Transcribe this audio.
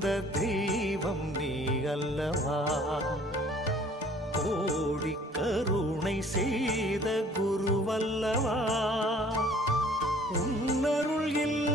தந்த தெய்வம் நீ அல்லவா, கோடி கருணை செய்த குருவல்லவா, உன்னருள் இல்லை